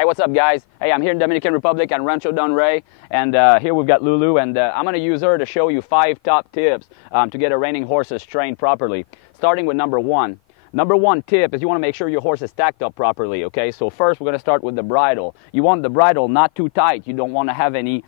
Hey, what's up, guys? Hey, I'm here in Dominican Republic at Rancho Don Rey, and here we've got Lulu, and I'm going to use her to show you 5 top tips to get a reining horses trained properly. Starting with number 1. Number 1 tip is you want to make sure your horse is stacked up properly, okay? So first, we're going to start with the bridle. You want the bridle not too tight. You don't want to have any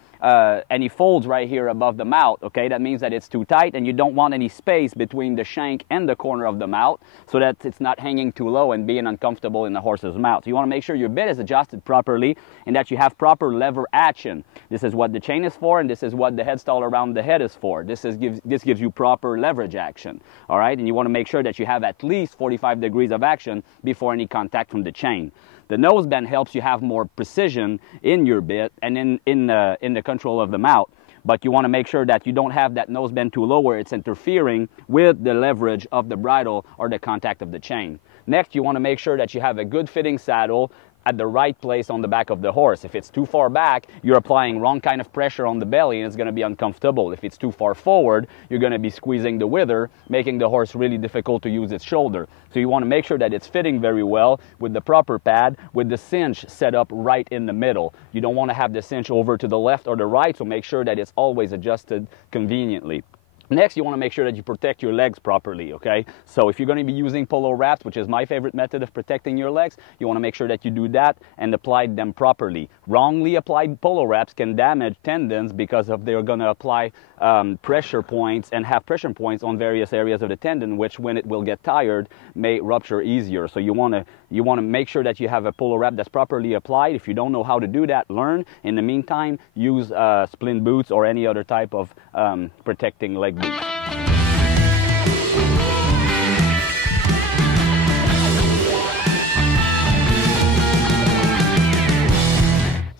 folds right here above the mouth, okay? That means that it's too tight, and you don't want any space between the shank and the corner of the mouth so that it's not hanging too low and being uncomfortable in the horse's mouth. So you want to make sure your bit is adjusted properly and that you have proper lever action. This is what the chain is for, and this is what the headstall around the head is for. This gives you proper leverage action, all right? And you want to make sure that you have at least 45 degrees of action before any contact from the chain. The nose bend helps you have more precision in your bit and in the control of the mouth. But you want to make sure that you don't have that nose bend too low where it's interfering with the leverage of the bridle or the contact of the chain. Next, you want to make sure that you have a good fitting saddle at the right place on the back of the horse. If it's too far back, you're applying wrong kind of pressure on the belly and it's going to be uncomfortable. If it's too far forward, you're going to be squeezing the wither, making the horse really difficult to use its shoulder. So you want to make sure that it's fitting very well with the proper pad, with the cinch set up right in the middle. You don't want to have the cinch over to the left or the right, so make sure that it's always adjusted conveniently. Next, you want to make sure that you protect your legs properly, okay? So if you're going to be using polo wraps, which is my favorite method of protecting your legs, you want to make sure that you do that and apply them properly. Wrongly applied polo wraps can damage tendons because they're going to apply pressure points and have pressure points on various areas of the tendon, which when it will get tired may rupture easier. So you want to make sure that you have a polo wrap that's properly applied. If you don't know how to do that, learn. In the meantime, use splint boots or any other type of protecting leg boots.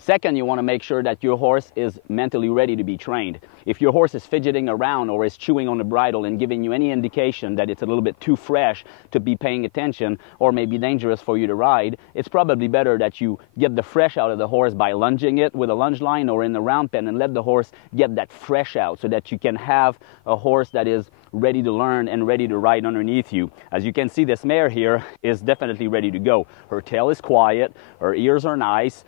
Second, you want to make sure that your horse is mentally ready to be trained. If your horse is fidgeting around or is chewing on the bridle and giving you any indication that it's a little bit too fresh to be paying attention or may be dangerous for you to ride, it's probably better that you get the fresh out of the horse by lunging it with a lunge line or in the round pen and let the horse get that fresh out so that you can have a horse that is ready to learn and ready to ride underneath you. As you can see, this mare here is definitely ready to go. Her tail is quiet, her ears are nice,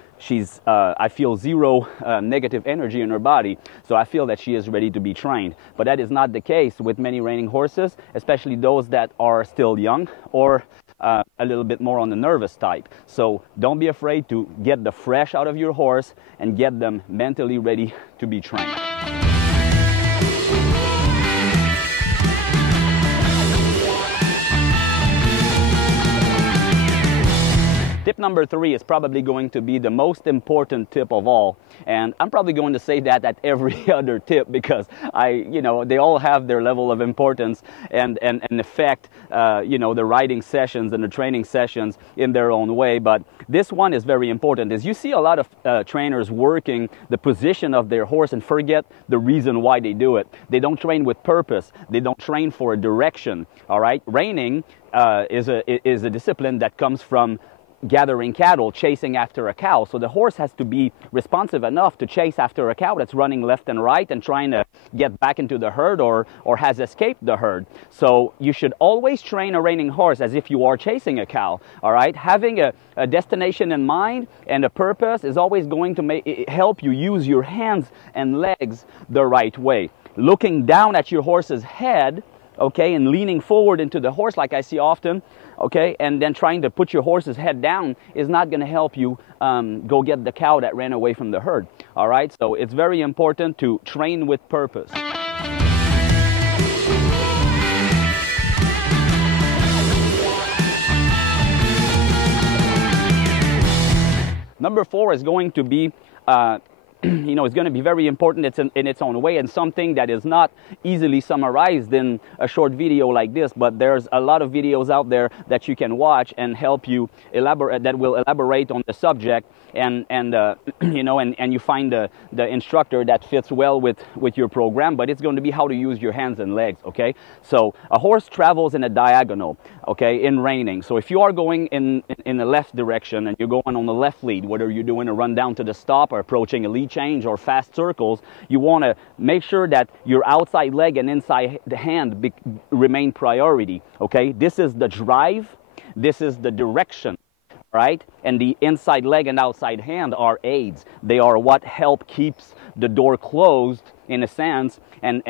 I feel zero negative energy in her body, so I feel that she is ready to be trained. But that is not the case with many reining horses, especially those that are still young or a little bit more on the nervous type. So don't be afraid to get the fresh out of your horse and get them mentally ready to be trained. Tip number 3 is probably going to be the most important tip of all, and I'm probably going to say that at every other tip because they all have their level of importance and affect the riding sessions and the training sessions in their own way. But this one is very important. As you see a lot of trainers working the position of their horse and forget the reason why they do it. They don't train with purpose. They don't train for a direction. All right, reining is a discipline that comes from gathering cattle, chasing after a cow. So the horse has to be responsive enough to chase after a cow that's running left and right and trying to get back into the herd or has escaped the herd. So you should always train a reining horse as if you are chasing a cow, all right? Having a destination in mind and a purpose is always going to help you use your hands and legs the right way. Looking down at your horse's head, okay, and leaning forward into the horse like I see often, okay, and then trying to put your horse's head down is not going to help you go get the cow that ran away from the herd, all right? So it's very important to train with purpose. Number 4 is going to be it's going to be very important. It's in its own way and something that is not easily summarized in a short video like this, but there's a lot of videos out there that you can watch and help you elaborate, that will elaborate on the subject and you find the instructor that fits well with your program, but it's going to be how to use your hands and legs, okay? So a horse travels in a diagonal, okay, in reining. So if you are going in the left direction and you're going on the left lead, whether you're doing a run down to the stop or approaching a lead change or fast circles, you want to make sure that your outside leg and inside the hand remain priority, okay? This is the drive, this is the direction. right? And the inside leg and outside hand are aids. They are what help keeps the door closed in a sense, and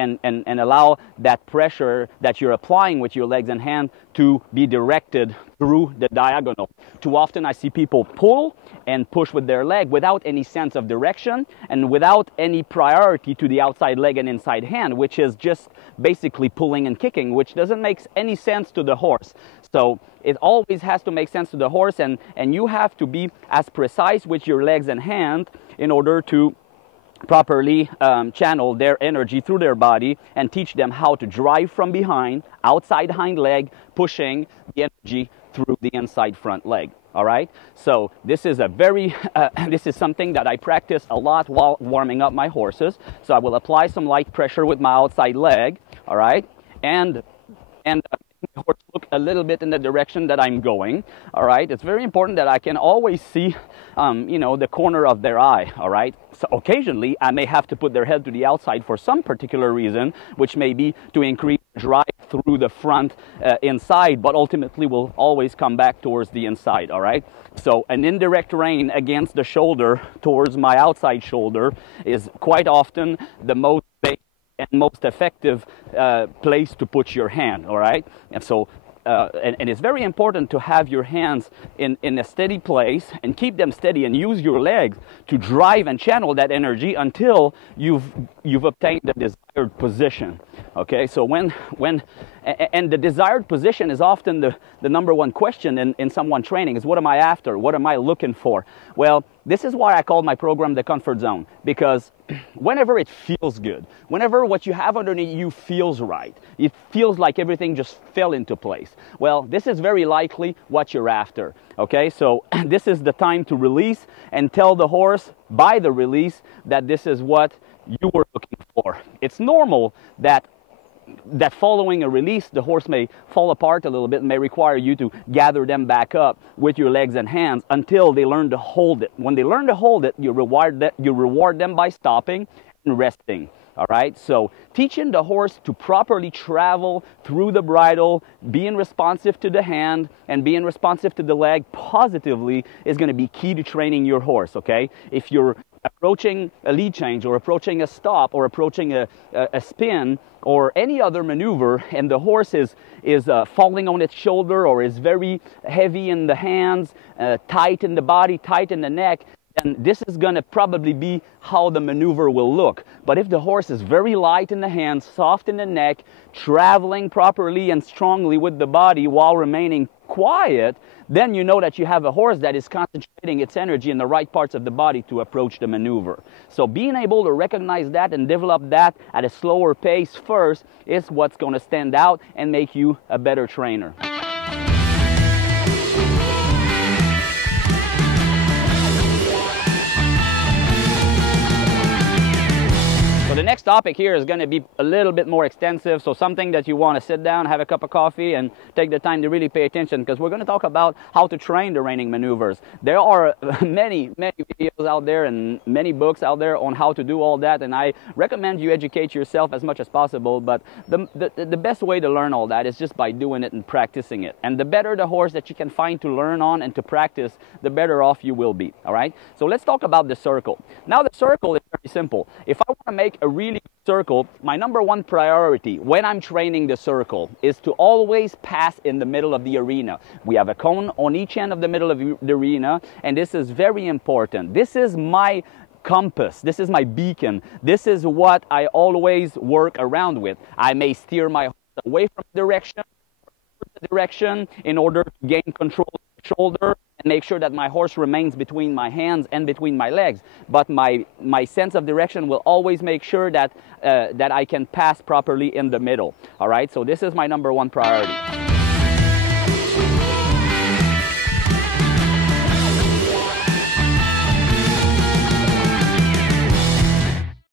allow that pressure that you're applying with your legs and hand to be directed through the diagonal. Too often I see people pull and push with their leg without any sense of direction and without any priority to the outside leg and inside hand, which is just basically pulling and kicking, which doesn't make any sense to the horse. So it always has to make sense to the horse, and you have to be as precise with your legs and hand in order to properly channel their energy through their body and teach them how to drive from behind, outside hind leg, pushing the energy through the inside front leg. All right, so this is a very this is something that I practice a lot while warming up my horses. So I will apply some light pressure with my outside leg, all right, and the horse look a little bit in the direction that I'm going. All right, it's very important that I can always see you know, the corner of their eye. All right, so occasionally I may have to put their head to the outside for some particular reason, which may be to increase drive through the front inside, but ultimately will always come back towards the inside. All right, so an indirect rein against the shoulder towards my outside shoulder is quite often the most and most effective place to put your hand. All right, and so and it's very important to have your hands in a steady place and keep them steady and use your legs to drive and channel that energy until you've obtained the desired position. Okay, so when the desired position is often the number one question in someone training is, what am I after? What am I looking for? Well, this is why I call my program the comfort zone, because whenever it feels good, whenever what you have underneath you feels right, it feels like everything just fell into place, well, this is very likely what you're after. Okay, so this is the time to release and tell the horse by the release that this is what you were looking for. It's normal that following a release, the horse may fall apart a little bit and may require you to gather them back up with your legs and hands until they learn to hold it. When they learn to hold it, you reward them by stopping and resting. All right, so teaching the horse to properly travel through the bridle, being responsive to the hand and being responsive to the leg positively is going to be key to training your horse. Okay, if you're approaching a lead change or approaching a stop or approaching a spin or any other maneuver and the horse is falling on its shoulder or is very heavy in the hands, tight in the body, tight in the neck, then this is going to probably be how the maneuver will look. But if the horse is very light in the hands, soft in the neck, traveling properly and strongly with the body while remaining quiet, then you know that you have a horse that is concentrating its energy in the right parts of the body to approach the maneuver. So being able to recognize that and develop that at a slower pace first is what's going to stand out and make you a better trainer. So the next topic here is going to be a little bit more extensive, so something that you want to sit down, have a cup of coffee, and take the time to really pay attention, because we're going to talk about how to train the reining maneuvers. There are many videos out there and many books out there on how to do all that, and I recommend you educate yourself as much as possible, but the best way to learn all that is just by doing it and practicing it. And the better the horse that you can find to learn on and to practice, the better off you will be. All right? So let's talk about the circle. Now the circle is very simple. If I want to make a really good circle, my number one priority when I'm training the circle is to always pass in the middle of the arena. We have a cone on each end of the middle of the arena, and this is very important. This is my compass. This is my beacon. This is what I always work around with. I may steer my horse away from the direction in order to gain control of the shoulder and make sure that my horse remains between my hands and between my legs. But my sense of direction will always make sure that I can pass properly in the middle. All right, so this is my number one priority.